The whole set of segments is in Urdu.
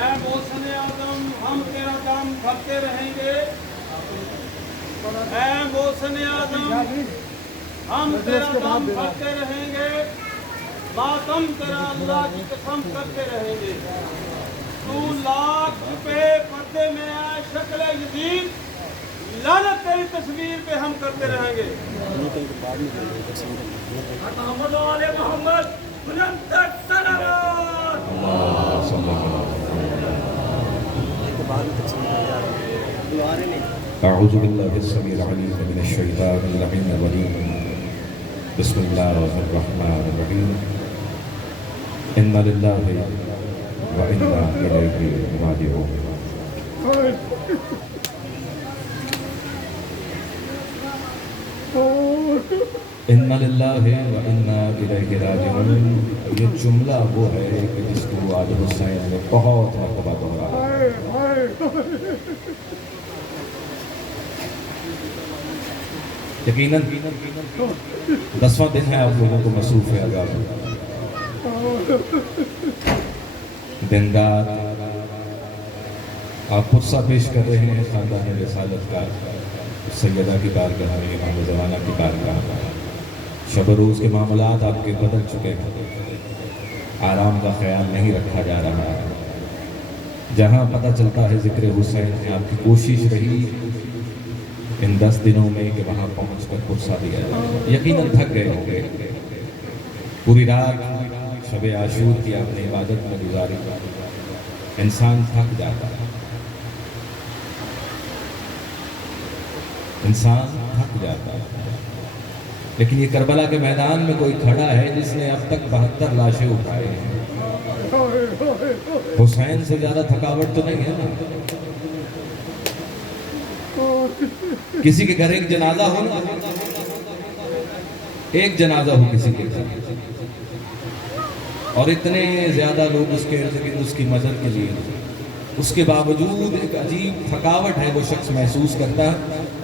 اے محسن اعظم ہم تیرا دم بھرتے رہیں گے. اے محسن اعظم ہم تیرا دم بھرتے رہیں گے. ماتم تیرا اللہ کی قسم کرتے رہیں گے. تو لاکھ چھپے پردے میں آئے شکل یزید لعنت تیری تصویر پہ ہم کرتے رہیں گے. محمد و آل محمد بلند تر صلوات. اعوذ باللہ السمیع العلیم من الشیطان اللعین الرجیم. بسم اللہ الرحمن الرحیم. ان للہ و انا الیہ راجعون. ان للہ و انا الیہ راجعون. یہ جملہ وہ ہے کہ جس کو آج حسین نے بہت مرتبہ دہرایا. یقیناً 10واں دن ہے آپ لوگوں کو مصروف ہے عذاب دن رات آپ پرسہ پیش کر رہے ہیں خاندان رسالت کا سیدہ کی بارگاہ میں امام زمانہ کی بارگاہ میں. شب و روز کے معاملات آپ کے بدل چکے ہیں. آرام کا خیال نہیں رکھا جا رہا ہے. جہاں پتہ چلتا ہے ذکر حسین میں آپ کی کوشش رہی ان 10 دنوں میں کہ وہاں پہنچ کر پرسہ دیا جائے. یقیناً تھک گئے ہوں گے. پوری رات شب عاشور کی آپ نے عبادت میں گزاری. انسان تھک جاتا ہے. انسان تھک جاتا ہے. لیکن یہ کربلا کے میدان میں کوئی کھڑا ہے جس نے اب تک 72 لاشیں اٹھائے ہیں. حسین سے زیادہ تھکاوٹ تو نہیں ہے نا. کسی کے گھر ایک جنازہ ہو نا, ایک جنازہ ہو کسی کے گھر اور اتنے زیادہ لوگ اس کے ارد گرد اس کی مدد کے لیے, اس کے باوجود ایک عجیب تھکاوٹ ہے وہ شخص محسوس کرتا ہے.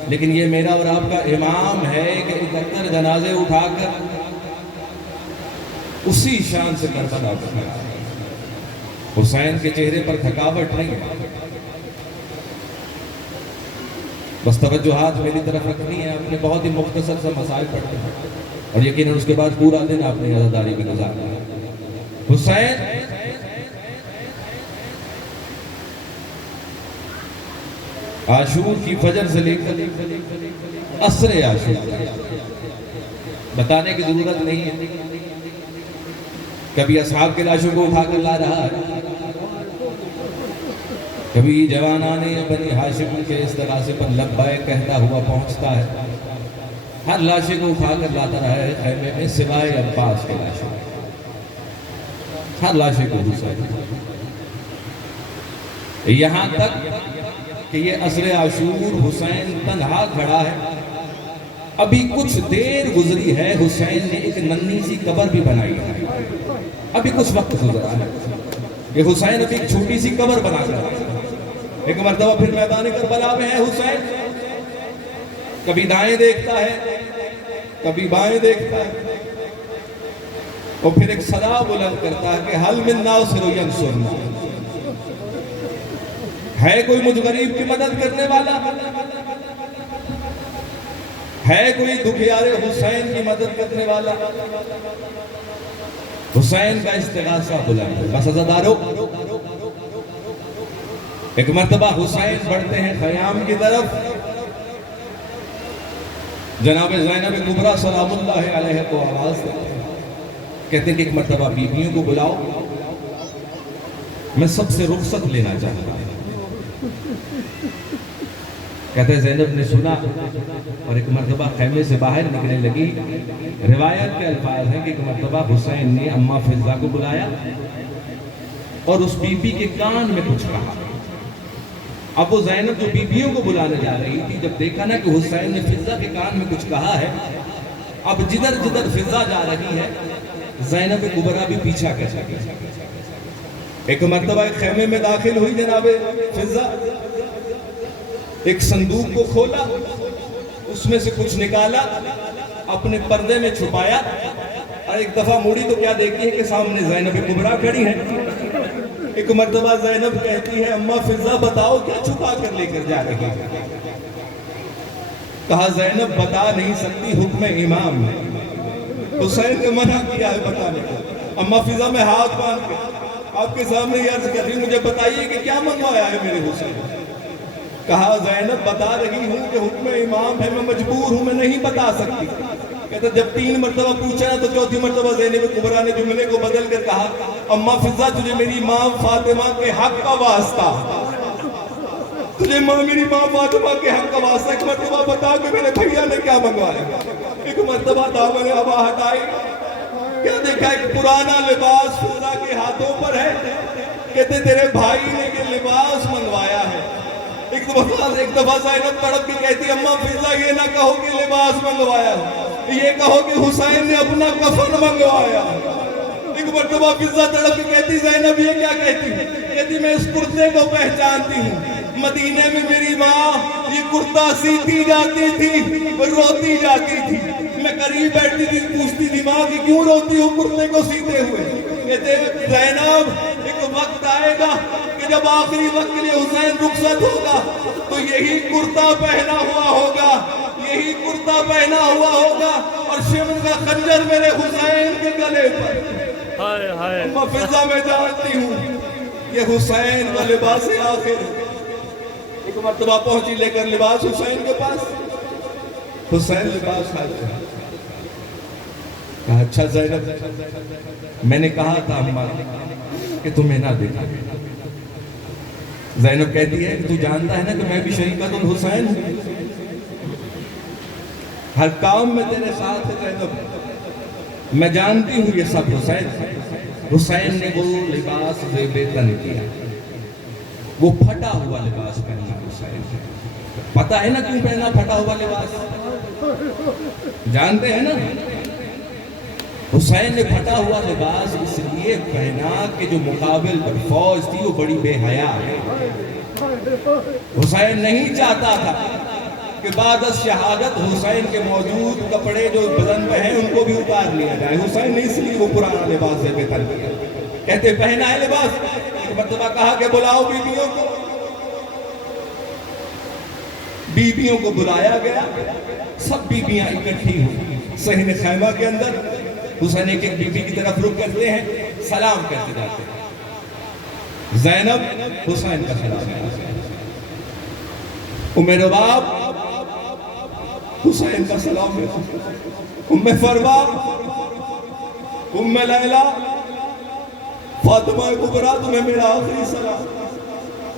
لیکن یہ میرا اور آپ کا امام ہے کہ 71 جنازے اٹھا کر اسی شان سے کربلا دکھایا. حسین کے چہرے پر تھکاوٹ نہیں ہے. بس توجہات میری طرف رکھنی ہے. آپ نے بہت ہی مختصر سے مسائل پڑھتے ہیں اور یقیناً اس کے بعد پورا دن آپ نے عزاداری میں گزارنا ہے. حسین عاشور کی فجر سے لے کر عصر عاشور بتانے کی ضرورت نہیں ہے. کبھی اصحاب کے لاشوں کو اٹھا کر لا رہا ہے, کبھی جوانان بنی ہاشم کے استغاثے پر لبیک کہتا ہوا پہنچتا ہے. ہر لاشے کو اٹھا کر لاتا رہا ہے خیمے میں سوائے عباس کے لاشوں. ہر لاشے کو حسین. یہاں تک کہ یہ عصر عاشور حسین تنہا کھڑا ہے. ابھی کچھ دیر گزری ہے حسین نے ایک ننھی سی قبر بھی بنائی ہے. ابھی کچھ وقت گزرا ہے کہ حسین ابھی ایک چھوٹی سی قبر بنا کر ایک مرتبہ پھر میدان کربلا میں ہے حسین. کبھی دائیں دیکھتا ہے, کبھی بائیں دیکھتا ہے اور پھر ایک صدا بلند کرتا ہے کہ حل من ناصر ینصرنا. ہے کوئی مجھ غریب کی مدد کرنے والا؟ ہے کوئی دکھیارے حسین کی مدد کرنے والا؟ حسین کا استغاثہ بلند ہے. بس عزادارو, ایک مرتبہ حسین بڑھتے ہیں خیام کی طرف. جناب زینب کبریٰ سلام اللہ علیہ کو آواز دیتے ہیں, کہتے ہیں کہ ایک مرتبہ بیویوں کو بلاؤ, میں سب سے رخصت لینا چاہتا ہوں. کہتے ہیں زینب نے سنا اور ایک مرتبہ خیمے سے باہر نکلنے لگی. روایت کے الفاظ ہیں کہ ایک مرتبہ حسین نے اماں فضہ کو بلایا اور اس بی بی کے کان میں کچھ کہا. اب وہ زینب جو بیویوں کو بلانے جا رہی تھی, جب دیکھا نا کہ حسین نے فضہ کے کان میں کچھ کہا ہے, اب جدھر جدھر فضہ جا رہی ہے زینب کبریٰ بھی پیچھا کر سکے. ایک مرتبہ ایک خیمے میں داخل ہوئی جناب فضہ, ایک صندوق کو کھولا, اس میں سے کچھ نکالا, اپنے پردے میں چھپایا اور ایک دفعہ موڑی تو کیا دیکھتی ہے کہ سامنے زینب کبریٰ کھڑی ہے. ایک مرتبہ زینب کہتی ہے اماں فضہ بتاؤ کیا چھپا کر لے کر جا رہی ہے؟ کہا زینب بتا نہیں سکتی، حکم امام ہے، حسین نے منع کیا ہے بتانے کو۔ اماں فضہ میں ہاتھ باندھ کے آپ کے سامنے یہ عرض کر رہی مجھے بتائیے کہ کیا منگوایا ہے میرے حسین؟ کہا زینب بتا رہی ہوں کہ حکم امام ہے، میں مجبور ہوں، میں نہیں بتا سکتی۔ کہتا جب 3 مرتبہ پوچھا نا تو 4تھی مرتبہ زینب کبریٰ نے جملے کو بدل کر کہا اماں فضہ تجھے میری ماں فاطمہ کے حق کا واسطہ، تجھے میری ماں فاطمہ کے حق کا واسطہ ایک مرتبہ بتا کہ میرے بھیا نے کیا منگوایا۔ ایک مرتبہ دامن ابا ہٹائی، کیا دیکھا ایک پرانا لباس فضہ کے ہاتھوں پر ہے، کہتے تیرے بھائی نے یہ لباس منگوایا ہے۔ ایک دفعہ زینب تڑپ کے کہتی اماں فضہ یہ نہ کہو کہ لباس منگوایا ہے، یہ کہو کہ حسین نے اپنا کفن منگوایا۔ ایک مرتبہ فضہ تڑپ کے کہتی زینب یہ کیا کہتی؟ کہتی میں اس کرتے کو پہچانتی ہوں، مدینے میں میری ماں یہ کرتا سیتی جاتی تھی، روتی جاتی تھی، میں قریب بیٹھتی تھی پوچھتی تھی ماں کہ کیوں روتی ہوں کرتے کو سیتے ہوئے؟ کہتے زینب ایک وقت آئے گا کہ جب آخری وقت کے لیے حسین رخصت ہوگا تو یہی کرتا پہنا ہوا ہوگا، یہی کرتا پہنا ہوا ہوگا اور شمر کا خنجر میرے حسین کے گلے پر۔ اماں فضہ میں جانتی ہوں یہ حسین کا لباس آخر۔ ایک مرتبہ پہنچی لے کر لباس حسین کے پاس، حسین لباس حاضر ہے۔ کہا اچھا زینب میں نے کہا تھا اماں کہ تمہیں نہ دیکھا۔ زینب کہتی ہے کہ تو جانتا ہے نا کہ میں بھی شریکت الحسین ہوں، ہر کام میں تیرے ساتھ ہے زینب، میں جانتی ہوں یہ سب حسین نے وہ لباس زیب تن کیا، وہ پھٹا ہوا لباس پہنا حسین، پتہ ہے نا کیوں پہنا پھٹا ہوا لباس؟ جانتے ہیں نا حسین نے پھٹا ہوا لباس اس لیے پہنا کہ جو مقابل پر فوج تھی وہ بڑی بے حیا ہے۔ حسین نہیں چاہتا تھا کہ بعد از شہادت حسین کے موجود کپڑے جو بدن پہ ہیں ان کو بھی اتار لیا جائے۔ حسین نے اس لیے وہ پرانا لباس سے بہتر کیا، کہتے پہنا ہے لباس۔ ایک مرتبہ کہا کہ بلاؤ بیویوں کو، بیویوں کو بلایا گیا، سب بیویاں اکٹھی ہوئی صحن خیمہ کے اندر۔ حسین ایک ایک بیوی کی طرف رخ کرتے ہیں، سلام کرتے جاتے ہیں۔ زینب حسین کا سلام ہے، ام رباب حسین کا سلام ہے، ام فروا، ام لیلہ، فاطمہ کبریٰ تمہیں میرا آخری سلام،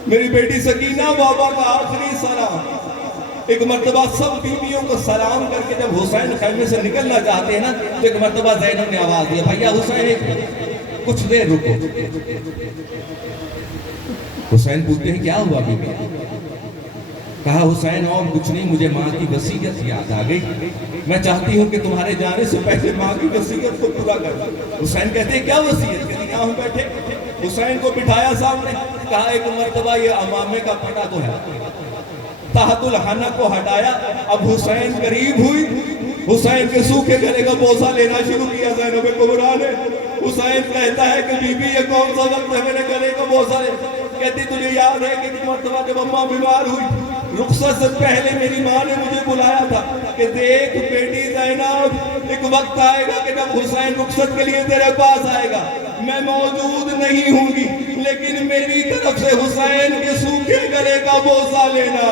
میری بیٹی سکینہ بابا کا آخری سلام۔ ایک مرتبہ سب بیویوں کو سلام کر کے جب حسین خیمے سے نکلنا چاہتے ہیں نا تو ایک مرتبہ زینب نے آواز دیا بھائیا حسین کچھ دیر رکو۔ حسین پوچھتے ہیں کیا ہوا بیوی؟ کہا حسین اور کچھ نہیں، مجھے ماں کی وصیت یاد آ گئی، میں چاہتی ہوں کہ تمہارے جانے سے پہلے ماں کی وصیت کو پورا کر دو۔ حسین کہتے ہیں کیا وصیت؟ کہتے یہاں ہم بیٹھے، حسین کو بٹھایا سامنے، کہا ایک مرتبہ یہ امامے کا پٹا تو ہے، تحت الحنہ کو ہٹایا، اب حسین قریب ہوئی، حسین کے سوکھے گلے کا بوسہ لینا شروع کیا زینب کبریٰ نے۔ حسین کہتا ہے کہ بی بی یہ کون سا وقت ہے میرے گلے کا بوسہ لے؟ کہتی تجھے یاد ہے کہ ایک مرتبہ جب اماں بیمار ہوئی رخصت سے پہلے میری ماں نے مجھے بلایا تھا کہ دیکھ بیٹی زینب ایک وقت آئے گا کہ جب حسین رخصت کے لیے تیرے پاس آئے گا، میں موجود نہیں ہوں گی لیکن میری طرف سے حسین کے سوکھے گلے کا بوسہ لینا۔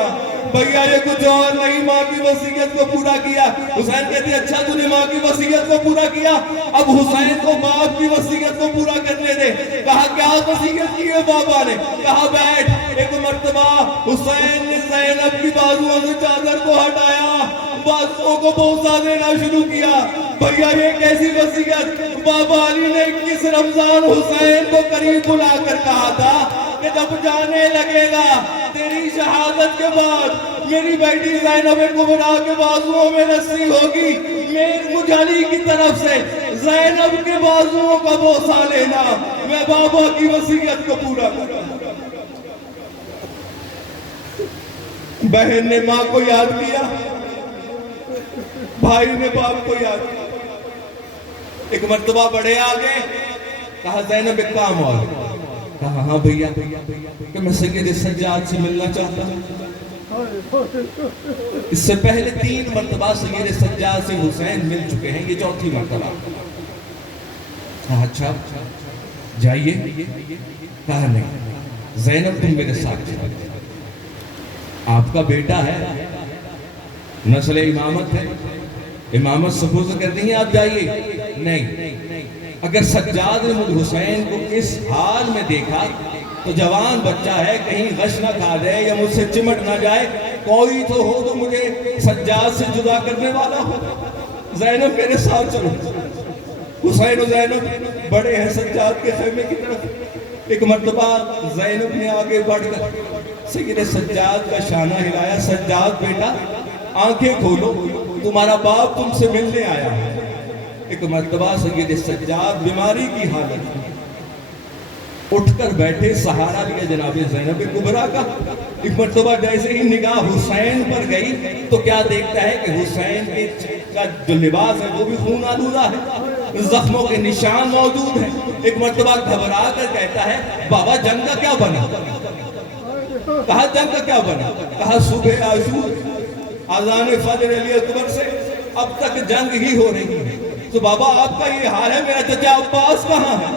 بھیا یہ کچھ اور نہیں، ماں کی وصیت کو پورا کیا۔ حسین کہتے ہیں اچھا تو نے ماں کی وصیت کو پورا کیا، اب حسین کو باپ کی وصیت کو پورا کرنے دے۔ کہا کیا وصیت کی ہے بابا نے؟ کہا بیٹھ۔ ایک مرتبہ حسین نے زینب کی بازوؤں سے چادر کو ہٹایا، بازوؤں کو بوسہ دینا شروع کیا۔ بھیا یہ کیسی وصیت؟ بابا علی نے 21 رمضان حسین کو قریب بلا کر کہا تھا کہ جب جانے لگے گا تیری شہادت کے بعد میری بیٹی زینب کبریٰ کے بازوؤں میں رسی ہوگی، مجھ علی کی طرف سے زینب کے بازوؤں کا بوسہ لینا، میں بابا کی وصیت کو پورا کروں۔ بہن نے ماں کو یاد کیا، بھائی نے باپ کو یاد کیا۔ ایک مرتبہ بڑے آگے کہا زینب ایک کام اور، کہا ہاں بھیا کہ میں سید سجاد سے ملنا چاہتا ہوں. اس سے پہلے 3 مرتبہ سید سجاد سے حسین مل چکے ہیں, یہ 4تھی مرتبہ. کہا اچھا جائیے. کہا نہیں, زینب تم میرے ساتھ چلو, آپ کا بیٹا ہے, نسل امامت ہے, امامت سپرد کر دیں گے, آپ جائیے. نہیں, اگر سجاد نے مجھ حسین کو اس حال میں دیکھا تو جوان بچہ ہے, کہیں غش نہ کھا دے یا مجھ سے چمٹ نہ جائے, کوئی تو ہو تو مجھے سجاد سے جدا کرنے والا ہو. زینب میرے ساتھ چلو. حسین و زینب بڑے ہیں سجاد کے خیمے کی طرف. ایک مرتبہ زینب نے آگے بڑھ کر سید سجاد کا شانہ ہلایا. سجاد بیٹا آنکھیں کھولو, تمہارا باپ تم سے ملنے آیا ہے. ایک مرتبہ سید سجاد بیماری کی حالت میں اٹھ کر بیٹھے, سہارا لیا جناب زینب کبریٰ کا. ایک مرتبہ جیسے ہی نگاہ حسین پر گئی تو کیا دیکھتا ہے کہ حسین کا جو لباس ہے وہ بھی خون آلودہ ہے, زخموں کے نشان موجود ہیں. ایک مرتبہ گھبرا کر کہتا ہے بابا جنگ کا کیا بنا؟ کہا جنگ کا کیا بنا؟ کہا صبح عاشور اذان فجر علی اکبر سے اب تک جنگ ہی ہو رہی ہے. تو بابا آپ کا یہ حال ہے, میرا چچا عباس کہاں ہے؟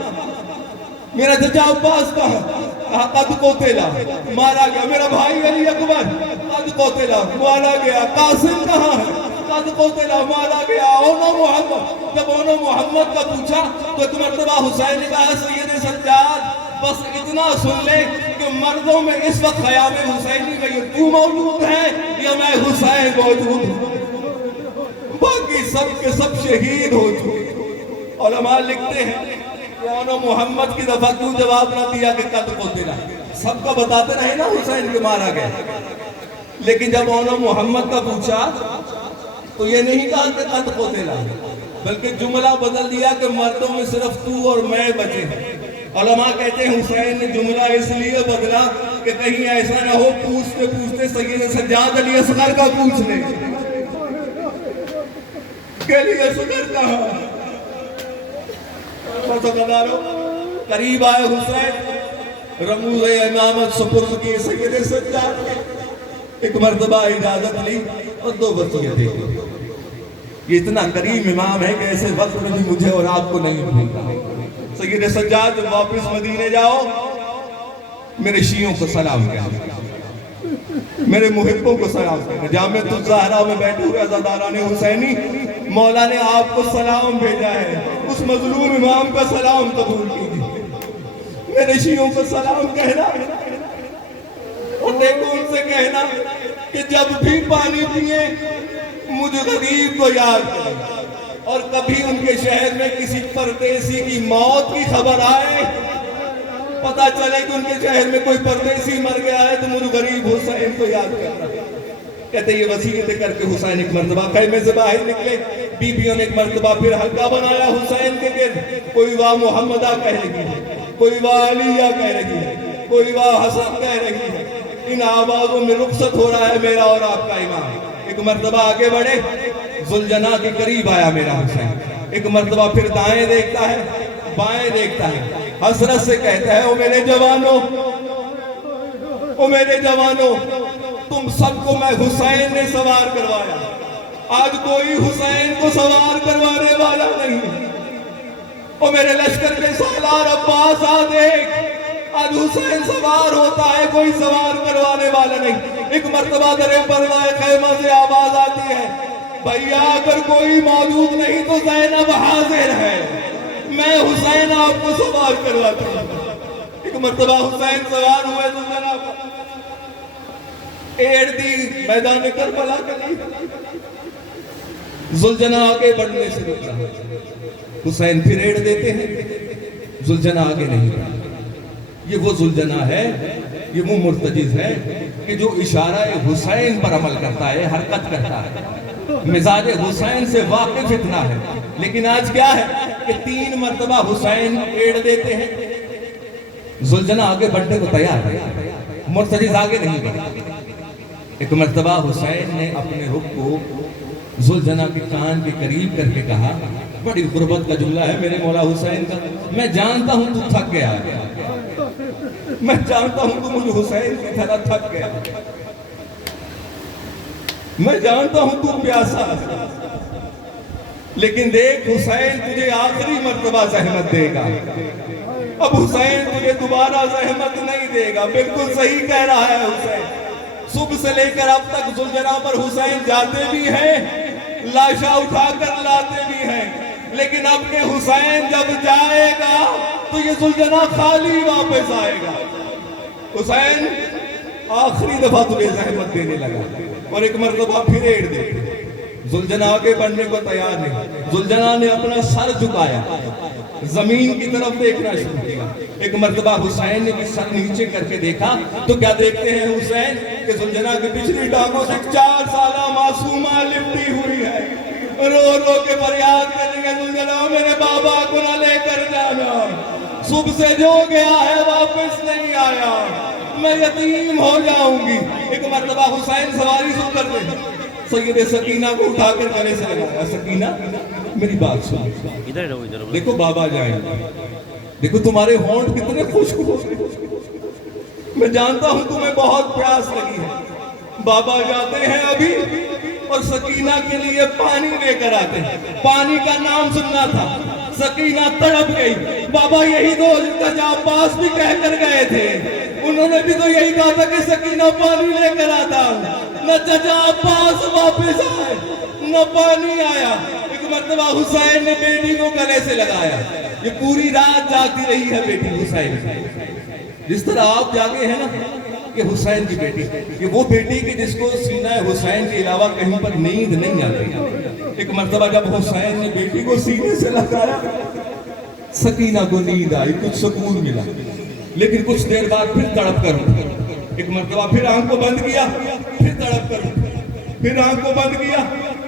میرا چچا عباس کہاں؟ کہا قد قتلا, مارا گیا. میرا بھائی علی اکبر قد قتلا, مارا گیا. قاسم کہاں ہے؟ قد قتلا, مارا گیا. اونو محمد, جب اونو محمد کا پوچھا تو ایک مرتبہ حسین نے کہا سید سجاد بس اتنا سن لے کہ مردوں میں اس وقت خیام حسینی کا یہ تو موجود ہے یا میں حسین موجود ہوں, باقی سب کے سب شہید ہو چکے. علماء لکھتے ہیں کہ اونو محمد کی دفعہ کیوں جواب نہ دیا کہ قد قتلا؟ سب کا بتاتے رہے نا حسین کے مارا گیا, لیکن جب اونو محمد کا پوچھا تو یہ نہیں کہا کہ قد قتلا, بلکہ جملہ بدل دیا کہ مردوں میں صرف تو اور میں بچے ہیں. علماء کہتے ہیں حسین نے جملہ اس لیے بدلا کہ کہیں ایسا نہ ہو پوچھتے پوچھتے سید سجاد علی اصغر کا پوچھ لیں کہ علی اصغر کہاں. قریب آئے حسین, رموز امامت سپرد کی سید سجاد. ایک مرتبہ اجازت لی اور 2 وصیتیں کی. یہ اتنا کریم امام ہے کہ ایسے وقت میں بھی مجھے اور آپ کو نہیں بھولتا. سید سجاد جب واپس مدینے جاؤ, میرے شیعوں کو سلام کہنا, میرے محبوں کو سلام کہنا. جامعۃ الزہرا میں بیٹھے ہوئے عزاداران حسینی, مولا نے آپ کو سلام بھیجا ہے, اس مظلوم امام کا سلام قبول کیجیے. میرے شیعوں کو سلام کہنا اور دیکھو ان سے کہنا کہ جب بھی پانی پیئے مجھ غریب کو یاد کریں, اور کبھی ان کے شہر میں کسی پردیسی کی موت کی خبر آئے, پتہ چلے کہ ان کے شہر میں کوئی پردیسی مر گیا ہے تو مجھ غریب حسین کو یاد کرنا. کہتے یہ وصیتیں کر کے حسین ایک مرتبہ خیمے سے باہر نکلے. بیویوں نے ایک مرتبہ پھر حلقہ بنایا حسین کے گرد. کوئی واہ محمدہ کہہ رہی ہے, کوئی واہ علیہ کہہ رہی ہے, کوئی واہ حسن کہہ رہی ہے. ان آوازوں میں رخصت ہو رہا ہے میرا اور آپ کا امام. ایک مرتبہ آگے بڑھے, ذوالجناح کے قریب آیا میرا حسین. ایک مرتبہ پھر دائیں دیکھتا ہے, بائیں دیکھتا ہے, حسرت سے کہتا ہے او میرے جوانوں, او میرے جوانوں, تم سب کو میں حسین نے سوار کروایا, آج کوئی حسین کو سوار کروانے والا نہیں. او میرے لشکر کے سالار عباس آ دیکھ, آج حسین سوار ہوتا ہے, کوئی سوار کروانے والا نہیں. ایک مرتبہ در پردہ خیمہ سے آواز آتی ہے بھیا اگر کوئی موجود نہیں تو زینب حاضر ہے, میں حسین آپ کو سوار کرواتا ہوں. ایک مرتبہ حسین سوار ہوئے تو جناب ایڑ دی میدان کربلا کلی. ذوالجناح آگے بڑھنے سے روکا, حسین پھر ایڑ دیتے ہیں, ذوالجناح آگے نہیں بڑھا. یہ وہ ذوالجناح ہے, یہ وہ مرتجز ہے کہ جو اشارہ حسین پر عمل کرتا ہے, حرکت کرتا ہے, مزاج حسین سے واقف اتنا ہے. لیکن آج کیا ہے کہ 3 مرتبہ حسین ایڑ دیتے ہیں, ذوالجناح آگے بڑھنے کو تیار ہے, مرتجز آگے نہیں بڑھتے. ایک مرتبہ حسین نے اپنے رخ کو ذوالجناح کے کان کے قریب کر کے کہا, بڑی غربت کا جملہ ہے میرے مولا حسین کا, میں جانتا ہوں تو تھک گیا ہے, میں جانتا ہوں تو مجھے حسین کی طرح تھک گیا، میں جانتا ہوں تو پیاسا، لیکن دیکھ حسین تجھے آخری مرتبہ زحمت دے گا، اب حسین تجھے دوبارہ زحمت نہیں دے گا۔ بالکل صحیح کہہ رہا ہے حسین، صبح سے لے کر اب تک ذوالجناح پر حسین جاتے بھی ہیں، لاشا اٹھا کر لاتے بھی ہیں، لیکن اب کے حسین جب جائے گا تو یہ ذوالجناح خالی واپس آئے گا۔ حسین آخری دفعہ تجھے زحمت دینے لگا اور ایک مرتبہ پھر ایڑ دے، ذوالجناح آگے بڑھنے کو تیار نہیں، ذوالجناح نے اپنا سر جھکایا، زمین کی طرف دیکھنا شروع کیا۔ ایک مرتبہ حسین نے بھی سر نیچے کر کے دیکھا تو کیا دیکھتے ہیں حسین کہ ذوالجناح کی پچھلی ٹانگوں سے 4 سالہ معصومہ لپٹی ہوئی ہے، رو رو کے فریاد کریں گے ذوالجناح میرے بابا کو نہ لے کر جانا، صبح سے جو گیا ہے واپس نہیں آیا، میں یتیم ہو جاؤں گی۔ ایک مرتبہ حسین سواری سے اتر گئے، سید سکینہ کو اٹھا کر گلے سے لگایا، سکینہ میری بات سن، دیکھو بابا جائیں گے، دیکھو تمہارے ہونٹ کتنے خشک ہو گئے، میں جانتا ہوں تمہیں بہت پیاس لگی ہے، بابا جاتے ہیں ابھی اور سکینہ کے لیے پانی لے کر آتے ہیں، پانی کا نام سننا تھا، سکینہ تڑپ گئی، بابا یہی تو چچا عباس بھی کہہ کر گئے تھے، انہوں نے بھی تو یہی کہا تھا کہ سکینہ پانی لے کر آتا، نہ چچا عباس واپس آئے نہ پانی آیا۔ ایک مرتبہ حسین نے بیٹی کو گلے سے لگایا، یہ پوری رات جاگتی رہی ہے بیٹی حسین، جس طرح آپ جاگے ہیں نا کہ حسین کی بیٹی، یہ وہ بیٹی کی جس کو سینہ حسین کے علاوہ کہیں پر نیند نہیں آتی۔ ایک مرتبہ جب حسین نے بیٹی کو سینے سے لگایا، سکینہ کو نیند آئی، کچھ سکون ملا، لیکن کچھ دیر بعد پھر تڑپ کر اٹھی۔ ایک مرتبہ پھر آنکھ کو بند کیا، پھر تڑپ کر اٹھی، پھر آنکھ کو بند کیا،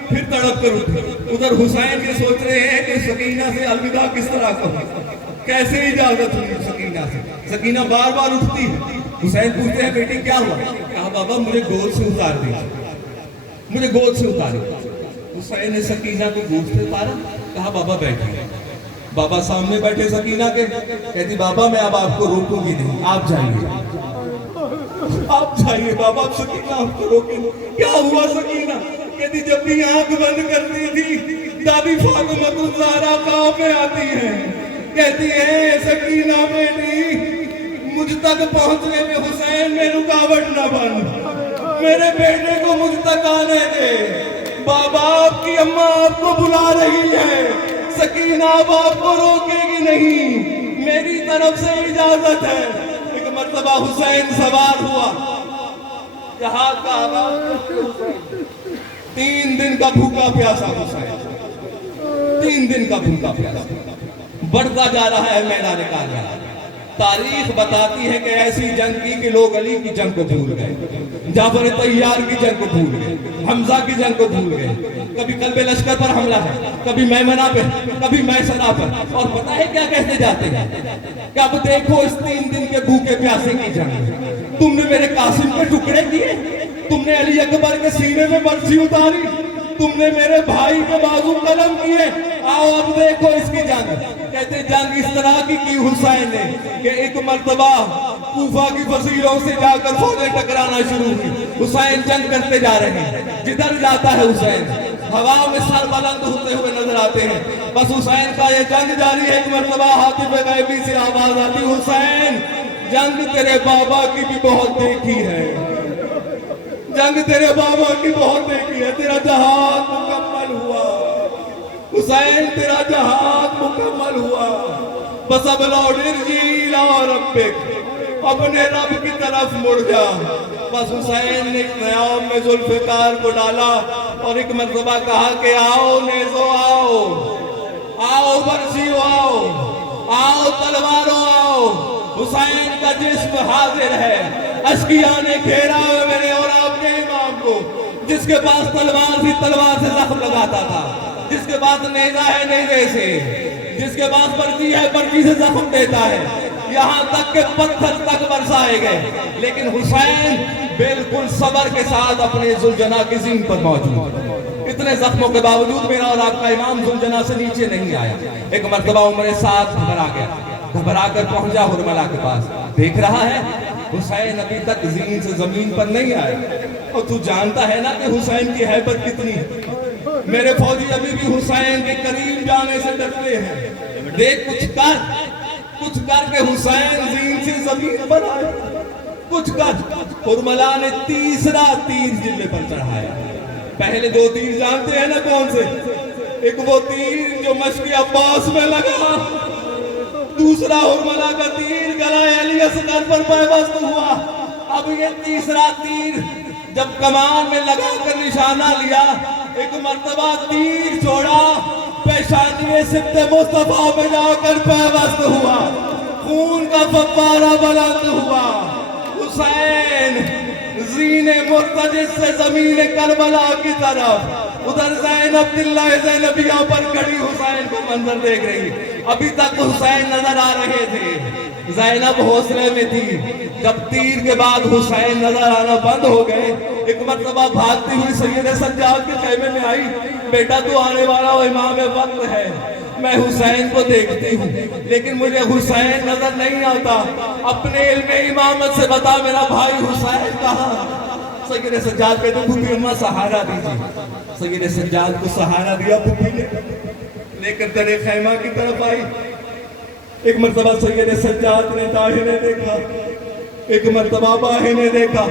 پھر تڑپ کر اٹھی۔ ادھر حسین یہ سوچ رہے ہیں کہ سکینہ سے الوداع کس طرح کہوں، کیسے اجازت ہوئی سکینہ سے۔ سکینہ بار بار اٹھتی ہے، حسین پوچھتے ہیں بیٹی کیا ہوا، کہا بابا مجھے گود سے اتار دیجیے، مجھے گود سے اتارے۔ حسین نے سکینہ کو گود سے اتارا، کہا بابا بیٹھیے۔ بابا سامنے بیٹھے سکینہ کے، کہتی بابا میں اب آپ کو روکوں گی نہیں، آپ جائیے، آپ جائیے بابا۔ اب سکینہ آپ کو روکیں، کیا ہوا سکینہ؟ کہتی جب بھی آنکھ بند کرتی تھی دادی فاطمہ الزہرا کہاں پہ آتی ہے، کہتی ہے سکینہ بیٹی مجھ تک پہنچنے میں حسین میں رکاوٹ نہ بن، میرے بیٹے کو مجھ تک آنے دے، بابا آپ کی اماں آپ کو بلا رہی ہے، سکینہ اب آپ کو روکے گی نہیں، میری طرف سے اجازت ہے۔ ایک مرتبہ حسین سوار ہوا، جہاد کا آغاز، 3 دن کا بھوکا پیاسا حسین، 3 دن کا بھوکا پیاسا، بڑھتا جا رہا ہے میدان کاربلا۔ تاریخ بتاتی ہے کہ ایسی جنگ کی کہ لوگ علی کی جنگ کو بھول گئے، جعفر طیار کی جنگ کو بھول گئے، حمزہ کی جنگ کو بھول گئے، کبھی قلب لشکر پر حملہ ہے، کبھی میمنہ پہ، کبھی میسرہ پر، اور پتہ ہے کیا کہتے جاتے ہیں کہ اب دیکھو اس 3 دن کے بھوکے پیاسے کی جنگ، تم نے میرے قاسم کے ٹکڑے کیے، تم نے علی اکبر کے سینے میں برسی اتاری، تم نے میرے بھائی کے بازو قلم کیے، آؤ اب دیکھو اس کی جنگ۔ کہتے جنگ اس طرح کی حسین نے کہ ایک مرتبہ کوفہ کی فصیلوں سے جا کر فوجیں ٹکرانا شروع ہوئی، حسین جنگ کرتے جا رہے ہیں، جدھر جاتا ہے حسین ہوا میں سر بلند ہوتے ہوئے نظر آتے ہیں، بس حسین کا یہ جنگ جاری ہے۔ ایک مرتبہ حاطب غیبی سے آواز آتی، حسین جنگ تیرے بابا کی بھی بہت دیکھی ہے، جنگ تیرے بابا کی بہت دیکھی ہے، تیرا جہاد مکمل ہوا حسین، تیرا جہاد مکمل ہوا، بس اب لوٹ ارجع الی ربک، اپنے رب کی طرف مڑ جا۔ بس حسین نے قیام میں ذوالفقار کو ڈالا اور ایک مرتبہ کہا کہ آؤ نیزو آؤ، آؤ برچیو آؤ، آؤ تلواروں آؤ۔ حسین کا جسم حاضر ہے، اشقیاء نے گھیرا ہوئے میرے اور آپ کے امام کو، جس کے پاس تلوار تھی تلوار سے زخم لگاتا تھا، جس کے پاس نیزہ ہے نیزے سے، جس کے پاس برچی ہے برچی سے زخم دیتا ہے، یہاں تک کہ پتھر تک برسائے گئے، لیکن حسین بالکل صبر کے ساتھ اپنے ذوالجناح کی زین پر موجود۔ اتنے زخموں کے باوجود میرا اور آپ کا امام ذوالجناح سے نیچے نہیں آیا۔ ایک مرتبہ عمر سعد گھبرا گیا، گھبرا کر پہنچا حرملہ کے پاس، دیکھ رہا ہے حسین ابھی تک زین سے زمین پر نہیں آئے، اور تو جانتا ہے نا کہ حسین کی حیبت کتنی ہے۔ میرے فوجی ابھی بھی حسین کے قریب جانے سے ڈرتے ہیں۔ دیکھ کچھ کر کے حسین زین سے زمین پر آئے، کچھ کر۔ کربلا نے تیسرا تیر جلے پر چڑھایا۔ پہلے دو تیر جانتے ہیں نا کون سے؟ ایک وہ تیر جو مشق عباس میں لگا، دوسرا حرملہ کا تیر گلہ علی اصغر پر پیوست ہوا۔ اب یہ تیسرا تیر جب کمان میں لگا کر نشانہ لیا، ایک مرتبہ تیر چھوڑا، پیشانی سبط مصطفیٰ میں جا کر پیوست ہوا، خون کا فوارہ بلند ہوا۔ حسین زین مرتجز سے زمین کربلا کی طرف، ادھر زینب دلہ زینبیہ پر کھڑی حسین کا منظر دیکھ رہی۔ ابھی تک حسین نظر آ رہے تھے، زینب حوصلے میں تھی۔ جب تیر کے بعد حسین نظر آنا بند ہو گئے، ایک مرتبہ بھاگتی ہوئی سید سجاد کے خیمے میں آئی۔ بیٹا تو آنے والا وہ امام وقت ہے، میں حسین کو دیکھتی ہوں لیکن مجھے حسین نظر نہیں آتا، اپنے علم امامت سے بتا میرا بھائی حسین کہاں؟ سید سجاد کہتے ہیں پھوپھی اماں سہارا دیجیے۔ سید سجاد کو سہارا دیا پھوپھی نے، لے کر درِ خیمہ کی طرف آئی۔ ایک مرتبہ سید سجاد نے داہنے دیکھا، ایک مرتبہ باہنے دیکھا،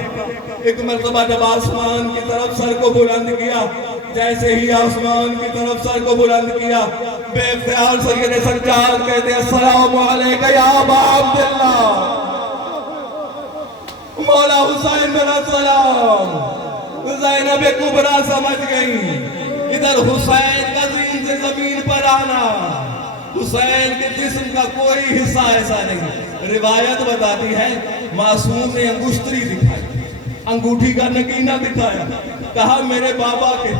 ایک مرتبہ جب آسمان کی طرف سر کو بلند کیا، جیسے ہی آسمان کی طرف سر کو بلند کیا، بے اختیار سید سجاد کہتے ہیں السلام علیکہ یا ابا عبداللہ، مولا حسین میرا سلام۔ زینب کبریٰ سمجھ گئی ادھر حسین کا زین سے زمین پر آنا، حسین کے جسم کا کوئی حصہ ایسا نہیں۔ روایت بتاتی ہے معصوم نے انگشتری دکھائی، انگوٹھی کا نگینہ دکھایا، کہا میرے بابا کے،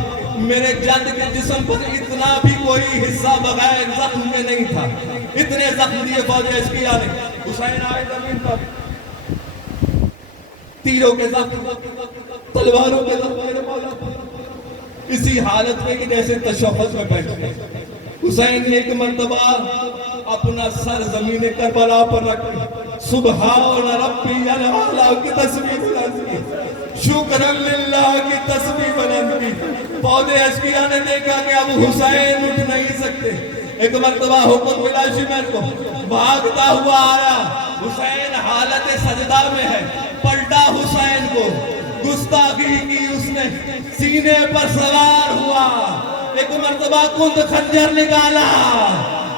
میرے جد کے جسم پر اتنا بھی کوئی حصہ بغیر زخم کے نہیں تھا۔ اتنے زخم دیے فوج اشقیہ نے۔ حسین آئے زمین پر، تیروں کے زخم، تلواروں کے زخم، اسی حالت میں کہ جیسے تشہد میں بیٹھ گئے۔ حسین نے ایک مرتبہ اپنا سر زمین کربلا پر رکھ سبحان ربی الاعلیٰ کی تسبیح بلند کی، شکرن للہ کی تسبیح بلند کی۔ فوج اشقیہ نے دیکھا کہ اب حسین اٹھ نہیں سکتے۔ ایک مرتبہ حکم ملا شمر کو، بھاگتا ہوا آیا، حسین حالت سجدہ میں ہے، پلٹا حسین کو، گستاخی کی اس نے، سینے پر سوار ہوا، ایک مرتبہ کند خنجر نکالا،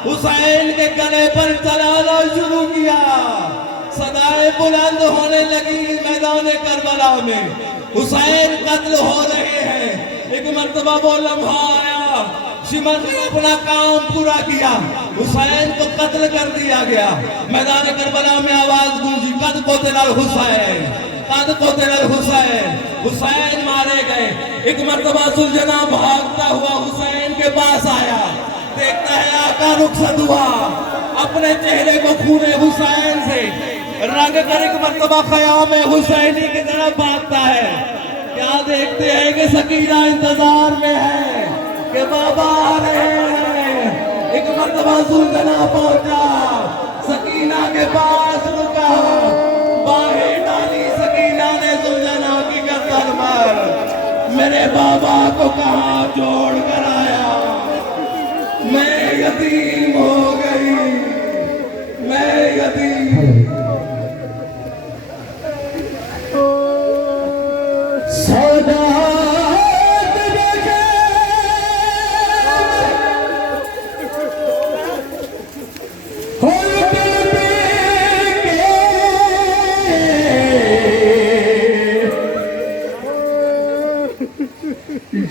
حسین کے گلے پر چلانا شروع کیا۔ صدائیں بلند ہونے لگی میدان کربلا میں، حسین قتل ہو رہے ہیں۔ ایک مرتبہ وہ لمحہ آیا، شمر نے اپنا کام پورا کیا، حسین کو قتل کر دیا گیا۔ میدان کربلا میں آواز گونجی قد قتل الحسین، قد قتل الحسین، حسین مارے گئے۔ ایک مرتبہ ذوالجناح بھاگتا ہوا حسین کے پاس آیا، دیکھتا ہے آقا رخصت ہوا، اپنے چہرے کو خون حسین سے رنگ کر ایک مرتبہ خیام حسینی کی طرف بھاگتا ہے۔ کیا دیکھتے ہیں کہ سکینہ انتظار میں ہے کہ بابا آ رہے ہیں۔ ایک مرتبہ ذوالجناح پہنچا، سکینہ کے پاس رکا، باہیں ڈالی سکینہ نے ذوالجناح کی گردن پر، میرے بابا کو کہاں چھوڑ کر آیا، میں یتیم ہو گئی، میں یتیم۔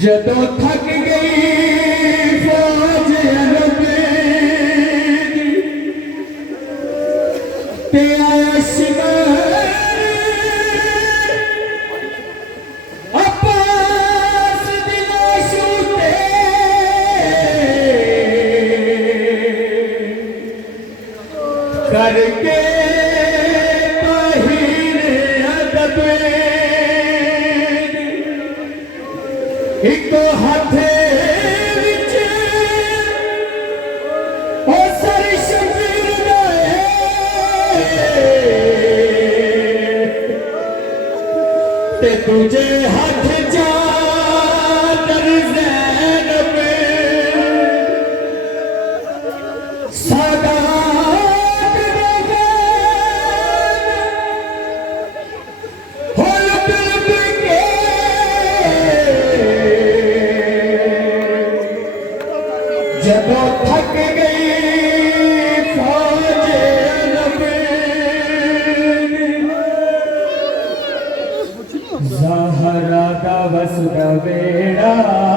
جدو تھک گئی فوج عربی تے آیا شکار عباس دلا شوتے کر کے طاہر ادب ایک ہاتھ تے تجھے ہاتھ چادر زینب سادات بغیر ہو لب کے جدوں تھک گئی فوج عرب زہرا دا وسدا بیڑا